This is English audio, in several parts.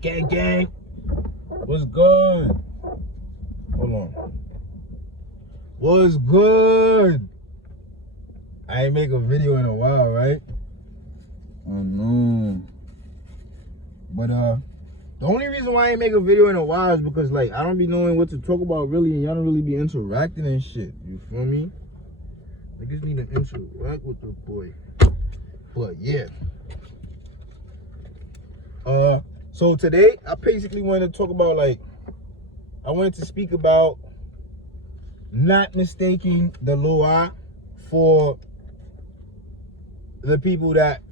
Gang, gang. What's good? Hold on. What's good? I ain't make a video in a while, right? Oh no. But the only reason why I ain't make a video in a while is because like I don't be knowing what to talk about really, and y'all don't really be interacting and shit. You feel me? Niggas need to interact with the boy. But yeah. So today I basically wanted to talk about like I wanted to speak about not mistaking the Loa for the people that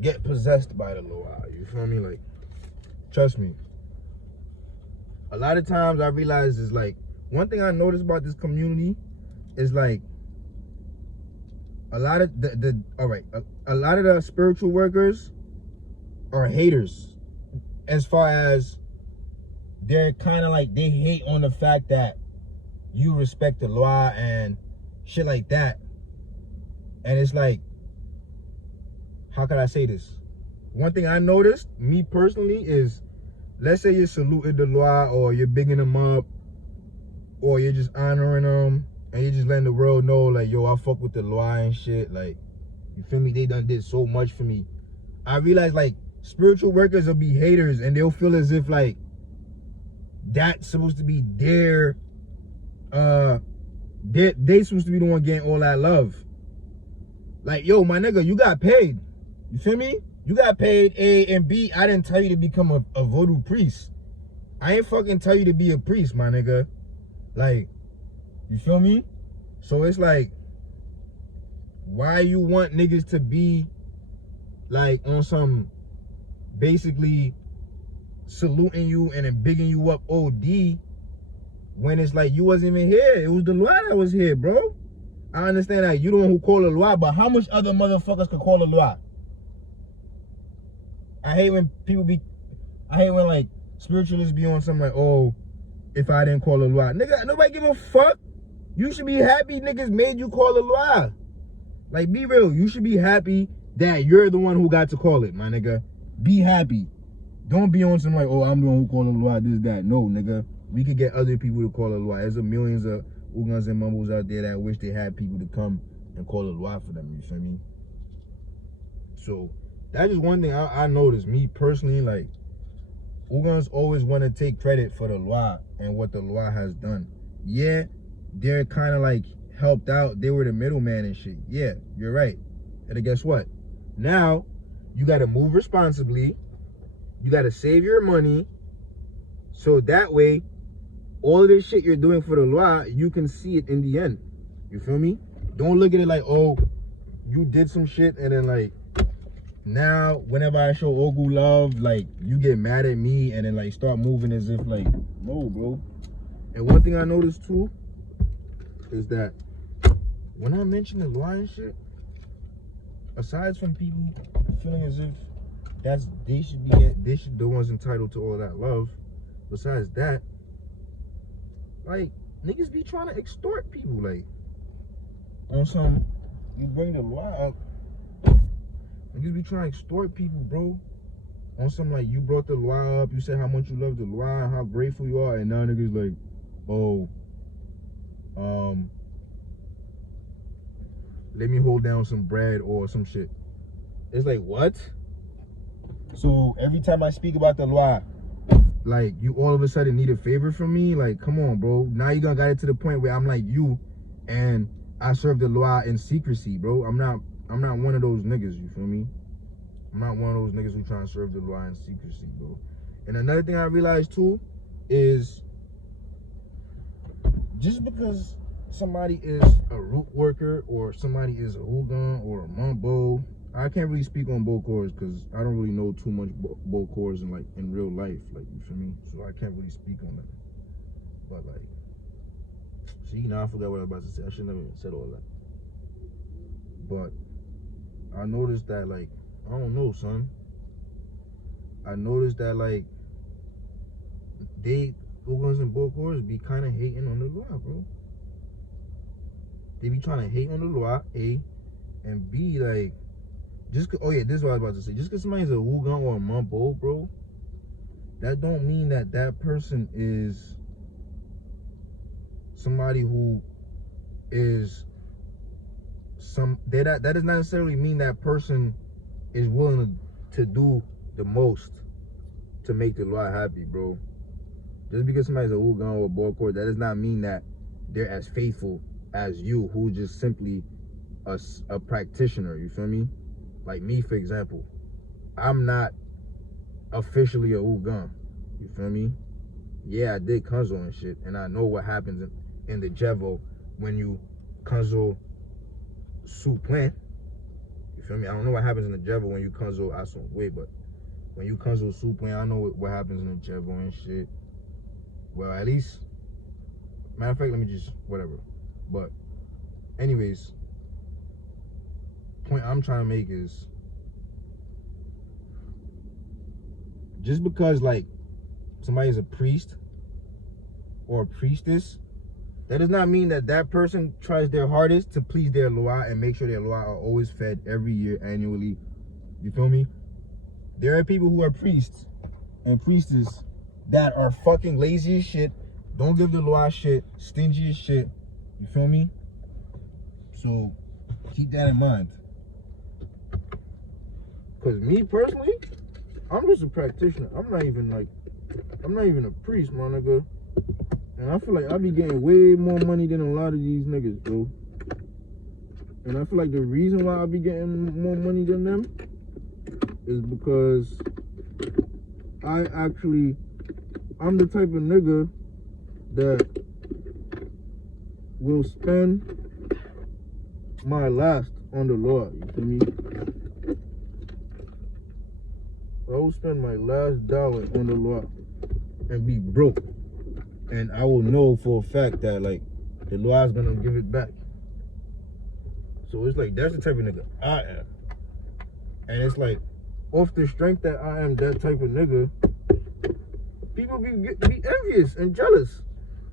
get possessed by the Loa. You feel me? Like, trust me. A lot of times I realize is like one thing I noticed about this community is like a lot of a lot of the spiritual workers are haters, as far as they're kind of like they hate on the fact that you respect the law and shit like that. And it's like, how can I say this? One thing I noticed, me personally, is let's say you're saluting the law or you're bigging them up or you're just honoring them and you're just letting the world know like, yo, I fuck with the law and shit. Like, you feel me? They done did so much for me. I realize like spiritual workers will be haters and they'll feel as if like that's supposed to be their they supposed to be the one getting all that love. Like, yo, my nigga, you got paid. You feel me? You got paid. A and B, I didn't tell you to become a VODOU priest. I ain't fucking tell you to be a priest, my nigga. Like, you feel me? So it's like, why you want niggas to be like on some basically saluting you and then bigging you up OD when it's like you wasn't even here. It was the law that was here, bro. I understand that you the one who called the law, but how much other motherfuckers could call the law? I hate when like spiritualists be on something like, oh, if I didn't call the law. Nigga, nobody give a fuck. You should be happy niggas made you call the law. Like, be real. You should be happy that you're the one who got to call it, my nigga. Be happy. Don't be on some like, oh, I'm the one who called the law, this, that. No, nigga. We could get other people to call the law. There's a millions of Ugans and mumbles out there that wish they had people to come and call the law for them. You feel me? So that's just one thing I noticed. Me personally, like, Ugans always want to take credit for the law and what the law has done. Yeah, they're kind of like helped out. They were the middleman and shit. Yeah, you're right. And then guess what? Now, you got to move responsibly. You got to save your money. So that way, all of this shit you're doing for the law, you can see it in the end. You feel me? Don't look at it like, oh, you did some shit and then like, now whenever I show Ogu love, like you get mad at me and then like start moving as if like, no, bro. And one thing I noticed too is that when I mention the law and shit, aside from people feeling as if they should be the ones entitled to all that love, besides that, like niggas be trying to extort people, like on some, you bring the law up, niggas be trying to extort people, bro. On some like, you brought the law up, you said how much you love the law and how grateful you are, and now niggas like, oh, let me hold down some bread or some shit. It's like, what? So every time I speak about the law, like you all of a sudden need a favor from me? Like, come on, bro. Now you done got it to the point where I'm like you and I serve the law in secrecy, bro. I'm not one of those niggas, you feel me? I'm not one of those niggas who trying to serve the law in secrecy, bro. And another thing I realized too is just because somebody is a root worker or somebody is a Hugan or a Mambo, I can't really speak on Bokors because I don't really know too much Bokors in real life, like, you feel me? So I can't really speak on that. But like, see, now I forgot what I was about to say. I shouldn't have even said all that. But I noticed that, like, I don't know, son. I noticed that, like, they, Ugans and Bokors, be kind of hating on the law, bro. They be trying to hate on the law, A, and B, like, just, oh yeah, this is what I was about to say. Just because somebody's a Ugan or a Mambo, bro, that don't mean that that person is somebody who is that does not necessarily mean that person is willing to do the most to make the Lord happy, bro. Just because somebody's a Ugan or a Borkor, that does not mean that they're as faithful as you, who's just simply a practitioner, you feel me? Like me, for example, I'm not officially a Ugan, you feel me? Yeah, I did Kanzo and shit, and I know what happens in the Jevo when you Kanzo Su Plan. You feel me? I don't know what happens in the Jevo when you Kanzo Asun Way, but when you Kanzo Su Plan, I know what happens in the Jevo and shit. Well, at least, matter of fact, let me just, whatever. But, anyways, point I'm trying to make is, just because, like, somebody's a priest or a priestess, that does not mean that that person tries their hardest to please their Loa and make sure their Loa are always fed every year, annually. You feel me? There are people who are priests and priestesses that are fucking lazy as shit, don't give the Loa shit, stingy as shit. You feel me? So, keep that in mind. Because me, personally, I'm just a practitioner. I'm not even a priest, my nigga. And I feel like I be getting way more money than a lot of these niggas, bro. And I feel like the reason why I be getting more money than them is because I'm the type of nigga that will spend my last on the Lord, you feel me? I will spend my last dollar on the Lord and be broke. And I will know for a fact that, like, the Lord's gonna give it back. So it's like, that's the type of nigga I am. And it's like, off the strength that I am that type of nigga, people be envious and jealous.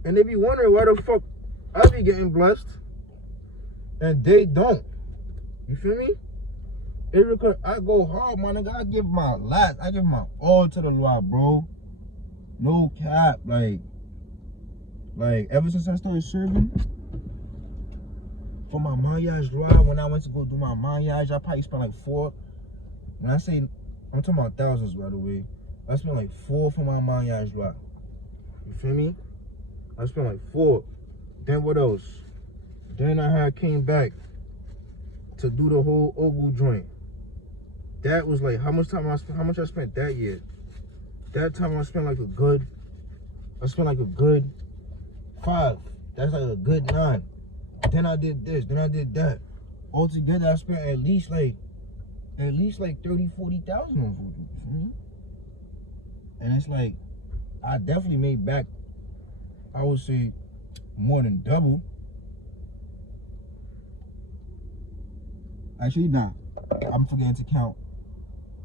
And they be wondering why the fuck I be getting blessed and they don't. You feel me? It's because I go hard, my nigga. I give my all to the Lord, bro. No cap. Like ever since I started serving for my mariage ride, when I went to go do my mariage, I probably spent like 4. When I say, I'm talking about thousands, by the way. I spent like 4 for my mariage ride. You feel me? I spent like 4. Then what else? Then I came back to do the whole Ogu joint. That was like how much I spent that year. That time I spent like a good 5. That's like a good 9. Then I did this, then I did that. Altogether I spent at least like 30,000-40,000 on VODOU. And it's like, I definitely made back, I would say, more than double. Actually, nah, I'm forgetting to count.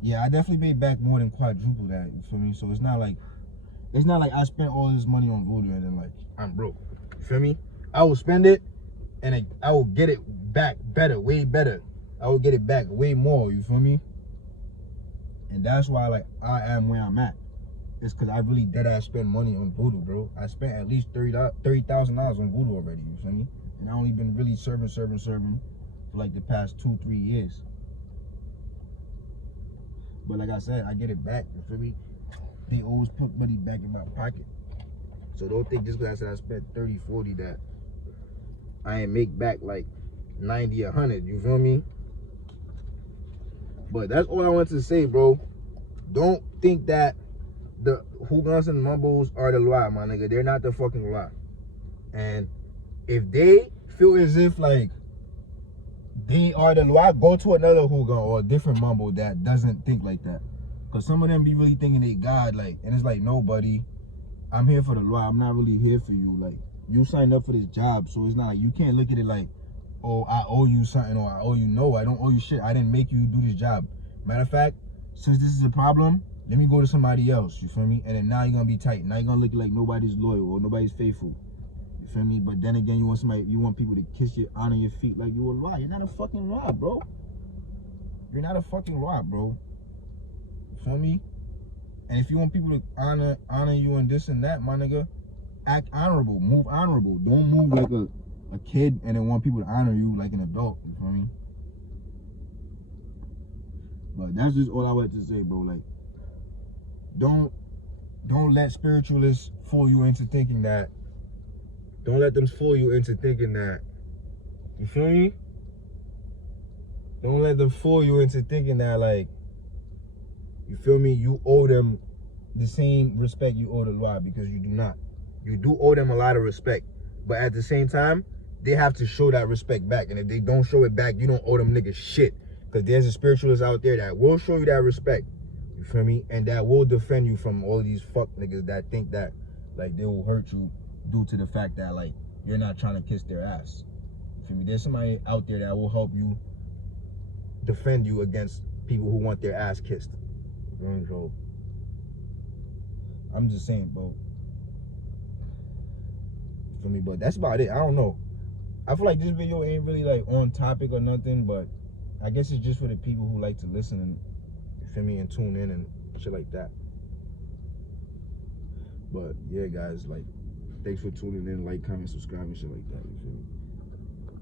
Yeah, I definitely made back more than quadruple that, you feel me? So it's not like I spent all this money on VODOU and then like, I'm broke. You feel me? I will spend it and I will get it back better, way better. I will get it back way more, you feel me? And that's why, like, I am where I'm at. It's because I really deadass spend money on VODOU, bro. I spent at least $30,000 on VODOU already, you feel me? And I only been really serving for like the past 2-3 years. But like I said, I get it back, you feel me? They always put money back in my pocket. So don't think just because I said I spent 30, 40 that I ain't make back like 90, 100, you feel me? But that's all I want to say, bro. Don't think that the Hoogans and Mumbles are the lie, my nigga. They're not the fucking lie. And if they feel as if like they are the lie, go to another Hoogan or a different Mumble that doesn't think like that. Cause some of them be really thinking they God, like, and it's like, no, buddy, I'm here for the lie. I'm not really here for you. Like, you signed up for this job, so it's not like you can't look at it like, oh, I owe you something or I owe you. No, I don't owe you shit. I didn't make you do this job. Matter of fact, since this is a problem, let me go to somebody else. You feel me? And then now you're gonna be tight. Now you're gonna look like nobody's loyal or nobody's faithful. You feel me? But then again, you want people to kiss you, honor your feet like you a lie. You're not a fucking lie, bro. You're not a fucking lie, bro. You feel me? And if you want people to honor you and this and that, my nigga, act honorable, move honorable. Don't move like a kid and then want people to honor you like an adult. You feel me? But that's just all I wanted to say, bro. Like, don't let spiritualists fool you into thinking that. Don't let them fool you into thinking that. You feel me? Don't let them fool you into thinking that, like, you feel me? You owe them the same respect you owe the law, because you do not. You do owe them a lot of respect, but at the same time, they have to show that respect back. And if they don't show it back, you don't owe them niggas shit. Because there's a spiritualist out there that will show you that respect. You feel me? And that will defend you from all these fuck niggas that think that, like, they will hurt you due to the fact that, like, you're not trying to kiss their ass. You feel me? There's somebody out there that will help you defend you against people who want their ass kissed. So I'm just saying, bro. You feel me? But that's about it. I don't know. I feel like this video ain't really like on topic or nothing, but I guess it's just for the people who like to listen and, you feel me, and tune in and shit like that. But yeah, guys, like, thanks for tuning in, like, comment, subscribe, and shit like that. You feel me?